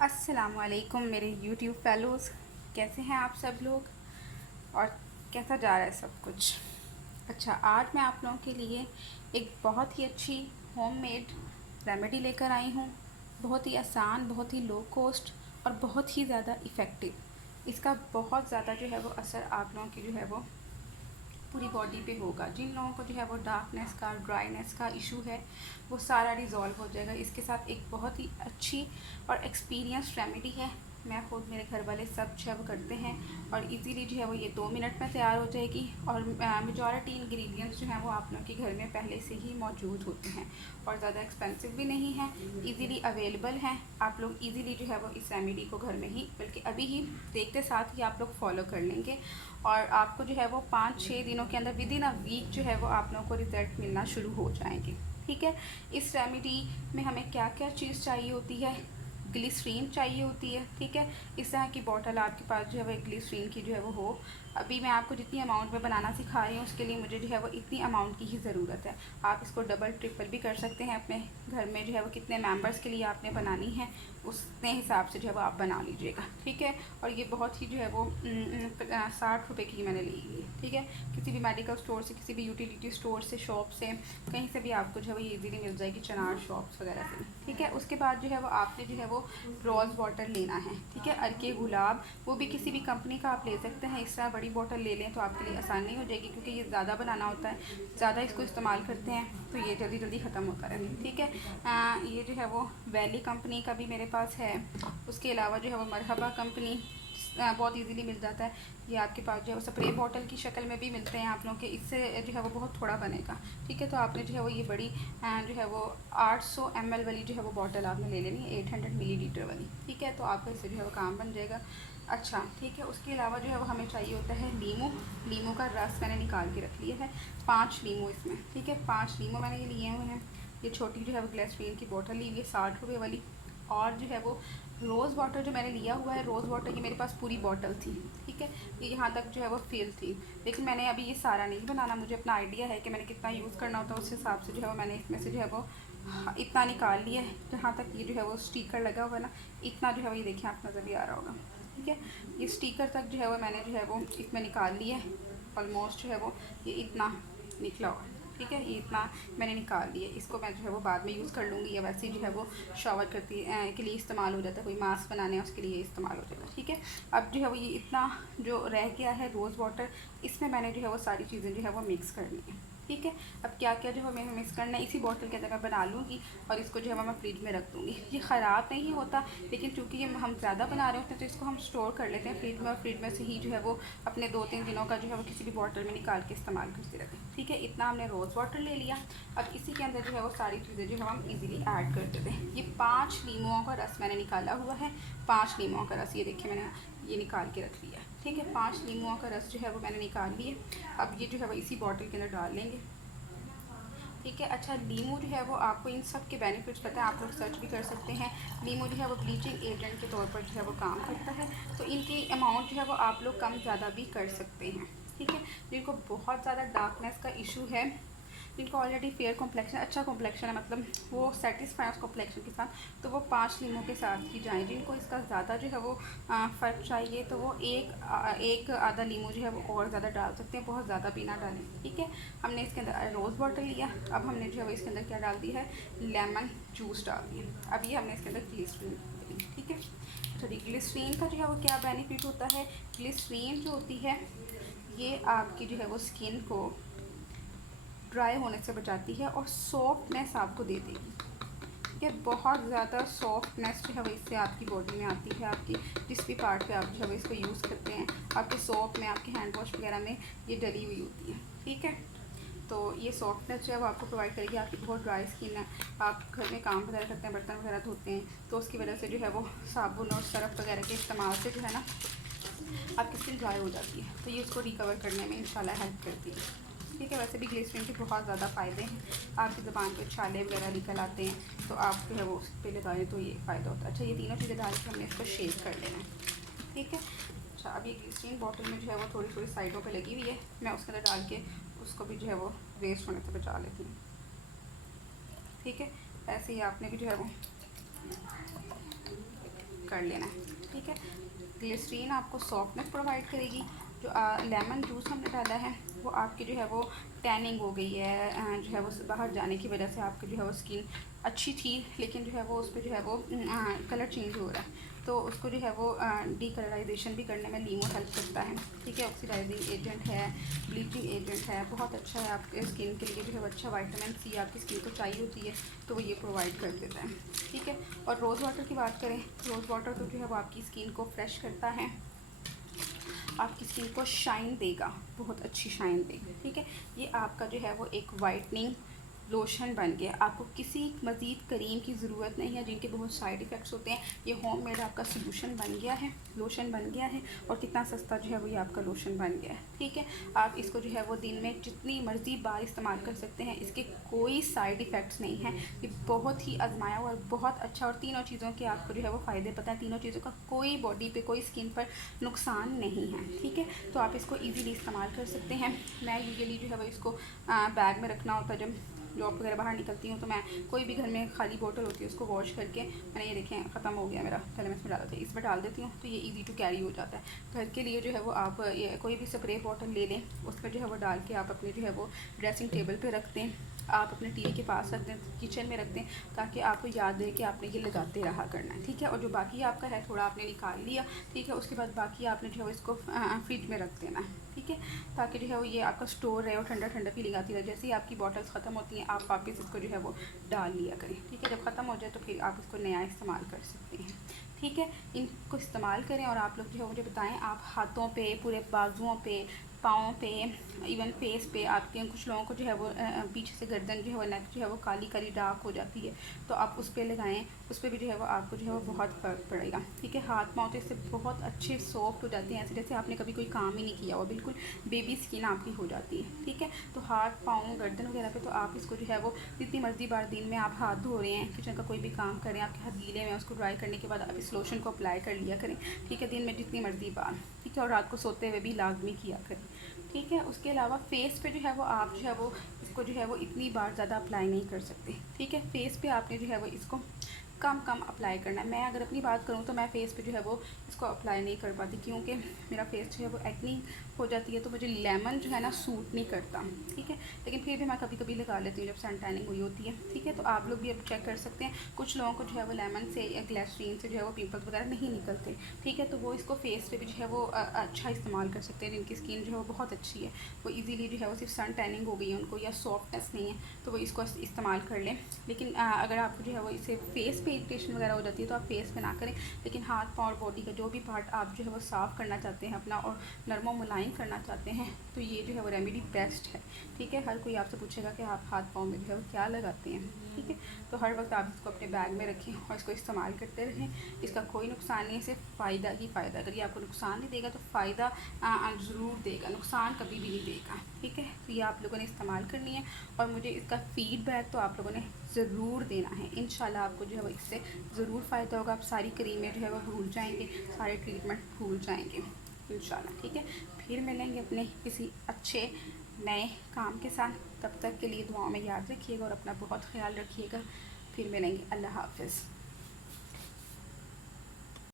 अस्सलामुअलैकुम मेरे YouTube fellows, कैसे हैं आप सब लोग और कैसा जा रहा है सब कुछ। अच्छा, आज मैं आप लोगों के लिए एक बहुत ही अच्छी होममेड रेमेडी लेकर आई हूँ। बहुत ही आसान, बहुत ही लो कॉस्ट और बहुत ही ज़्यादा इफ़ेक्टिव। इसका बहुत ज़्यादा जो है वो असर आप लोगों की जो है वो पूरी बॉडी पे होगा। जिन लोगों को जो है वो डार्कनेस का, ड्राइनेस का इशू है, वो सारा रिजॉल्व हो जाएगा। इसके साथ एक बहुत ही अच्छी और एक्सपीरियंस रेमेडी है। मैं खुद, मेरे घर वाले सब जो है वो करते हैं और इजीली जो है वो ये 2 मिनट में तैयार हो जाएगी। और मेजॉरिटी इंग्रेडिएंट्स जो हैं वो आप लोगों के घर में पहले से ही मौजूद होते हैं और ज़्यादा एक्सपेंसिव भी नहीं है, इजीली अवेलेबल हैं। आप लोग इजीली जो है वो इस रेमेडी को घर में ही, बल्कि अभी ही देखते साथ ही आप लोग फॉलो कर लेंगे और आपको जो है वो 5-6 दिनों के अंदर, विद इन अ वीक जो है वो आप लोगों को रिज़ल्ट मिलना शुरू हो जाएंगे। ठीक है। इस रेमेडी में हमें क्या क्या चीज़ चाहिए होती है। ग्लिसरीन चाहिए होती है। ठीक है। इस तरह की बॉटल आपके पास जो है वो ग्लिसरीन की जो है वो हो। अभी मैं आपको जितनी अमाउंट में बनाना सिखा रही हूँ उसके लिए मुझे जो है वो इतनी अमाउंट की ही ज़रूरत है। आप इसको डबल ट्रिपल भी कर सकते हैं। अपने घर में जो है वो कितने मेंबर्स के लिए आपने बनानी है उतने हिसाब से जो है वो आप बना लीजिएगा। ठीक है। और ये बहुत ही जो है वो 60 रुपये की मैंने ली है। ठीक है। किसी भी मेडिकल स्टोर से, किसी भी यूटिलिटी स्टोर से, शॉप से, कहीं से भी आपको जो है वो ये इजीली मिल जाएगी, चनार शॉप्स वगैरह से। ठीक है। उसके बाद जो है वो आपने जो है वो रोज़ वाटर लेना है। ठीक है। अर्के गुलाब, वो भी किसी भी कंपनी का आप ले सकते हैं। इस तरह बड़ी बोतल ले लें तो आपके लिए आसानी हो जाएगी, क्योंकि ये ज़्यादा बनाना होता है, ज़्यादा इसको इस्तेमाल करते हैं तो ये जल्दी जल्दी ख़त्म होता है। ठीक है। ये जो है वो वैली कंपनी का भी मेरे पास है। उसके अलावा जो है वो मरहबा कंपनी बहुत इजीली मिल जाता है। ये आपके पास जो है वो स्प्रे बॉटल की शक्ल में भी मिलते हैं आप लोगों के। इससे जो है वो बहुत थोड़ा बनेगा। ठीक है। तो आपने जो है वो ये बड़ी जो है वो 800 ml वाली जो है वो बॉटल आपने ले लेनी है, 800 मिलीलीटर वाली। ठीक है। तो आपका इससे जो है वो काम बन जाएगा। अच्छा, ठीक है। उसके अलावा जो है वो हमें चाहिए होता है नींबू। नींबू का रस मैंने निकाल के रख लिया है, 5 नींबू इसमें। ठीक है। 5 नींबू मैंने ये लिए हुए हैं। ये छोटी जो है वो ग्लिसरीन की बोतल ली हुई है 60 रुपये वाली। और जो है वो रोज़ वाटर जो मैंने लिया हुआ है, रोज़ वाटर की मेरे पास पूरी बॉटल थी। ठीक है। ये यहाँ तक जो है वो फिल थी, लेकिन मैंने अभी ये सारा नहीं बनाना। मुझे अपना आइडिया है कि मैंने कितना यूज़ करना होता है, उस हिसाब से जो है वो मैंने इसमें से जो है वो इतना निकाल लिया है। जहाँ तक ये जो है वो स्टिकर लगा हुआ है ना, इतना जो है वो, ये देखिए आप नज़र भी आ रहा होगा। ठीक है। ये स्टिकर तक जो है वो मैंने जो है वो इसमें निकाल लिया है। ऑलमोस्ट जो है वो ये इतना निकला हुआ है। ठीक है। ये इतना मैंने निकाल लिया। इसको मैं जो है वो बाद में यूज़ कर लूँगी, या वैसे ही जो है वो शावर करती के लिए इस्तेमाल हो जाता है, कोई मास्क बनाने है उसके लिए इस्तेमाल हो जाएगा। ठीक है। अब जो है वो ये इतना जो रह गया है रोज़ वाटर, इसमें मैंने जो है वो सारी चीज़ें जो है वो मिक्स करनी है। ठीक है। अब क्या क्या जो है मैं मिक्स करना है, इसी बॉटल के अंदर मैं बना लूँगी और इसको जो है मैं फ्रिज में रख दूँगी। ये ख़राब नहीं होता, लेकिन चूँकि ये हम ज़्यादा बना रहे होते हैं तो इसको हम स्टोर कर लेते हैं फ्रिज में, और फ्रिज में से ही जो है वो अपने 2-3 दिनों का जो है वो किसी भी बॉटल में निकाल के इस्तेमाल करते रहते हैं। ठीक है। इतना हमने रोज़ वाटर ले लिया। अब इसी के अंदर जो है वो सारी चीज़ें जो है हम इजीली ऐड कर देते हैं। ये 5 नींबुओं का रस मैंने निकाला हुआ है। 5 नींबुओं का रस, ये देखिए मैंने ये निकाल के रख लिया है। ठीक है। 5 नींबुओं का रस जो है वो मैंने निकाल लिया। अब ये जो है वो इसी बॉटल के अंदर डाल लेंगे। ठीक है। अच्छा, नींबू जो है वो, आपको इन सब के बेनिफिट्स पता है, आप लोग सर्च भी कर सकते हैं। नींबू जो है वो ब्लीचिंग एजेंट के तौर पर जो है वो काम करता है, तो इनकी अमाउंट जो है वो आप लोग कम ज़्यादा भी कर सकते हैं। ठीक है। जिनको बहुत ज़्यादा डार्कनेस का इशू है, जिनको ऑलरेडी फेयर कॉम्प्लेक्शन, अच्छा कॉम्प्लेक्शन है, मतलब वो सेटिस्फाई उस कॉम्प्लेक्शन के साथ, तो वो 5 नींबू के साथ ही जाएँ। जिनको इसका ज़्यादा जो है वो फ़र्क चाहिए तो वो एक आधा नींबू जो है वो और ज़्यादा डाल सकते हैं, बहुत ज़्यादा भी ना डालें। ठीक है। हमने इसके अंदर रोज़ वाटर लिया। अब हमने जो है वो इसके अंदर क्या डाल दिया है, लेमन जूस डाल दिया। अब ये हमने इसके अंदर ग्लिसरीन। ठीक है। तो ग्लिसरीन का जो है वो क्या बेनिफिट होता है, ग्लिसरीन जो होती है ये आपकी जो है वो स्किन को ड्राई होने से बचाती है और सॉफ्टनेस आपको दे देगी। ठीक है। बहुत ज़्यादा सॉफ्टनेस जो है वो इससे आपकी बॉडी में आती है। आपकी जिस भी पार्ट पे आप जो है वो इसको यूज़ करते हैं, आपके सोप में, आपके हैंड वॉश वगैरह में ये डली हुई होती है। ठीक है। तो ये सॉफ्टनेस जो है वो आपको प्रोवाइड करेगी। आपकी बहुत ड्राई स्किन है, आप घर में काम वगैरह करते हैं, बर्तन वगैरह धोते हैं, तो उसकी वजह से जो है वो साबुन और सरफ वगैरह के इस्तेमाल से जो है ना आपकी स्किन ड्राई हो जाती है, तो ये उसको रिकवर करने में इंशाल्लाह हेल्प करती है। ठीक है। वैसे भी ग्लिसरीन के बहुत ज़्यादा फ़ायदे हैं। आपकी ज़बान पे छाले वगैरह निकल आते हैं, तो आप जो है वो उस पर लगाएं तो ये फ़ायदा होता है। अच्छा, ये तीनों चीज़ें डाल के हमने इसको शेक कर लेना है। ठीक है। अच्छा, अब ये ग्लिसरीन बॉटल में जो है वो थोड़ी थोड़ी साइडों पे लगी हुई है, मैं उसके अंदर डाल के उसको भी जो है वो वेस्ट होने से बचा लेती हूँ। ठीक है। ऐसे ही आपने भी जो है वो कर लेना है। ठीक है, ग्लिसरीन आपको सॉफ्टनेस प्रोवाइड करेगी। जो लेमन जूस हमने डाला है वो आपकी जो है वो टैनिंग हो गई है, जो है वो बाहर जाने की वजह से आपकी जो है वो स्किन अच्छी थी, लेकिन जो है वो उस पर जो है वो कलर चेंज हो रहा है, तो उसको जो है वो डीकलराइजेशन भी करने में लीमो हेल्प करता है। ठीक है, ऑक्सीडाइजिंग एजेंट है, ब्लीचिंग एजेंट है, बहुत अच्छा है आपके स्किन के लिए। जो है वो अच्छा विटामिन सी आपकी स्किन को चाहिए होती है, तो वो ये प्रोवाइड कर देता है। ठीक है, और रोज़ वाटर की बात करें, रोज़ वाटर तो जो है वो आपकी स्किन को फ्रेश करता है, आपकी स्किन को शाइन देगा, बहुत अच्छी शाइन देगा। ठीक है, ये आपका जो है वो एक वाइटनिंग लोशन बन गया। आपको किसी मज़ीद क्रीम की ज़रूरत नहीं है जिनके बहुत साइड इफ़ेक्ट्स होते हैं। ये होममेड आपका सोल्यूशन बन गया है, लोशन बन गया है, और कितना सस्ता जो है वो ये आपका लोशन बन गया है। ठीक है, आप इसको जो है वो दिन में जितनी मर्ज़ी बार इस्तेमाल कर सकते हैं, इसके कोई साइड इफ़ेक्ट्स नहीं हैं। ये बहुत ही आजमाया हुआ और बहुत अच्छा, और तीनों चीज़ों के आपको जो है वो फ़ायदे पता है। तीनों चीज़ों का कोई बॉडी पे, कोई स्किन पर नुकसान नहीं है। ठीक है, तो आप इसको ईज़िली इस्तेमाल कर सकते हैं। मैं यूजुअली जो है वो इसको बैग में रखना होता है, जब जॉब वगैरह बाहर निकलती हूँ तो मैं कोई भी घर में खाली बोतल होती है उसको वॉश करके, मैंने ये देखें ख़त्म हो गया मेरा, पहले मैं इसमें डाला था, इसमें डाल देती हूँ, तो ये इजी टू कैरी हो जाता है। घर के लिए जो है वो आप ये कोई भी स्प्रे बॉटल ले लें, उस पर जो है वो डाल के आप अपने जो है वो ड्रेसिंग टेबल पर रख दें, आप अपने टीवी के पास रख दें, किचन में रख दें, ताकि आपको याद रहे कि आपने ये लगाते रहा करना है। ठीक है, और जो बाकी आपका है थोड़ा आपने निकाल लिया, ठीक है, उसके बाद बाकी आपने जो है इसको फ्रिज में रख देना है। ठीक है, ताकि जो है वो ये आपका स्टोर रहे और ठंडा ठंडा फीलिंग आती रहे। जैसे ही आपकी बॉटल्स ख़त्म होती हैं, आप वापस इसको जो है वो डाल लिया करें। ठीक है, जब ख़त्म हो जाए तो फिर आप इसको नया इस्तेमाल कर सकते हैं। ठीक है, इनको इस्तेमाल करें, और आप लोग जो है मुझे बताएं, आप हाथों पे, पूरे बाजुओं पे, पाँव पे, इवन फेस पे, आपके कुछ लोगों को जो है वो पीछे से गर्दन जो है वो नेक जो है वो काली काली डार्क हो जाती है, तो आप उस पर लगाएं, उस पर भी जो है वो आपको जो है वो बहुत फ़र्क पड़ेगा। ठीक है, हाथ पाँव तो इससे बहुत अच्छे सॉफ्ट हो जाते हैं, ऐसे जैसे आपने कभी कोई काम ही नहीं किया हो, बिल्कुल बेबी स्किन आपकी हो जाती है। ठीक है, तो हाथ पाँव गर्दन वगैरह पे तो आप इसको जो है वो जितनी मर्जी बार दिन में आप हाथ धो रहे हैं, किचन का कोई भी काम करें, आपके हाथ गीले में, उसको ड्राई करने के बाद आप इस लोशन को अप्लाई कर लिया करें। ठीक है, दिन में जितनी मर्जी बार। ठीक है, और रात को सोते हुए भी लाजमी किया करें। ठीक है, उसके अलावा फेस पे जो है वो आप जो है वो इसको जो है वो इतनी बार ज़्यादा अप्लाई नहीं कर सकते। ठीक है, फेस पे आपने जो है वो इसको कम कम अप्लाई करना है। मैं अगर अपनी बात करूँ तो मैं फ़ेस पे जो है वो इसको अप्लाई नहीं कर पाती, क्योंकि मेरा फेस जो है वो एक्नी हो जाती है, तो मुझे लेमन जो है ना सूट नहीं करता। ठीक है, लेकिन फिर भी मैं कभी कभी लगा लेती हूँ जब सन टैनिंग हुई होती है। ठीक है, तो आप लोग भी अब चेक कर सकते हैं, कुछ लोगों को जो है वो लेमन से या ग्लिसरीन से जो है वो पिंपल्स वगैरह नहीं निकलते। ठीक है, तो वो इसको फेस पे भी जो है वो अच्छा इस्तेमाल कर सकते हैं, जिनकी स्किन जो है वो बहुत अच्छी है, वो ईज़िली जो है वो सिर्फ सन टैनिंग हो गई है उनको, या सॉफ्टनेस नहीं है, तो वो इसको इस्तेमाल कर लें। लेकिन अगर आपको जो है वो इसे फेस पे इरिटेशन वगैरह हो जाती है तो आप फेस पे ना करें, लेकिन हाथ पाँव और बॉडी का जो भी पार्ट आप जो है वो साफ़ करना चाहते हैं अपना, और नरमो मुलायम करना चाहते हैं, तो ये जो है वो रेमेडी बेस्ट है। ठीक है, हर कोई आपसे पूछेगा कि आप हाथ पाँव में जो है वो क्या लगाते हैं। ठीक है, तो हर वक्त आप इसको अपने बैग में रखें और इसको इस्तेमाल करते रहें। इसका कोई नुकसान नहीं है, सिर्फ फ़ायदा ही फ़ायदा। अगर ये आपको नुकसान नहीं देगा तो फ़ायदा ज़रूर देगा, नुकसान कभी भी नहीं देगा। ठीक है, तो ये आप लोगों ने इस्तेमाल करनी है, और मुझे इसका फ़ीडबैक तो आप लोगों ने ज़रूर देना है। इंशाल्लाह आपको जो है वो इससे ज़रूर फ़ायदा होगा। आप सारी क्रीमें जो है वो भूल जाएंगे, सारे ट्रीटमेंट भूल जाएंगे इंशाल्लाह। ठीक है, फिर मिलेंगे अपने किसी अच्छे नए काम के साथ। तब तक के लिए दुआओं में याद रखिएगा और अपना बहुत ख्याल रखिएगा। फिर मिलेंगे, अल्लाह हाफ़िज़।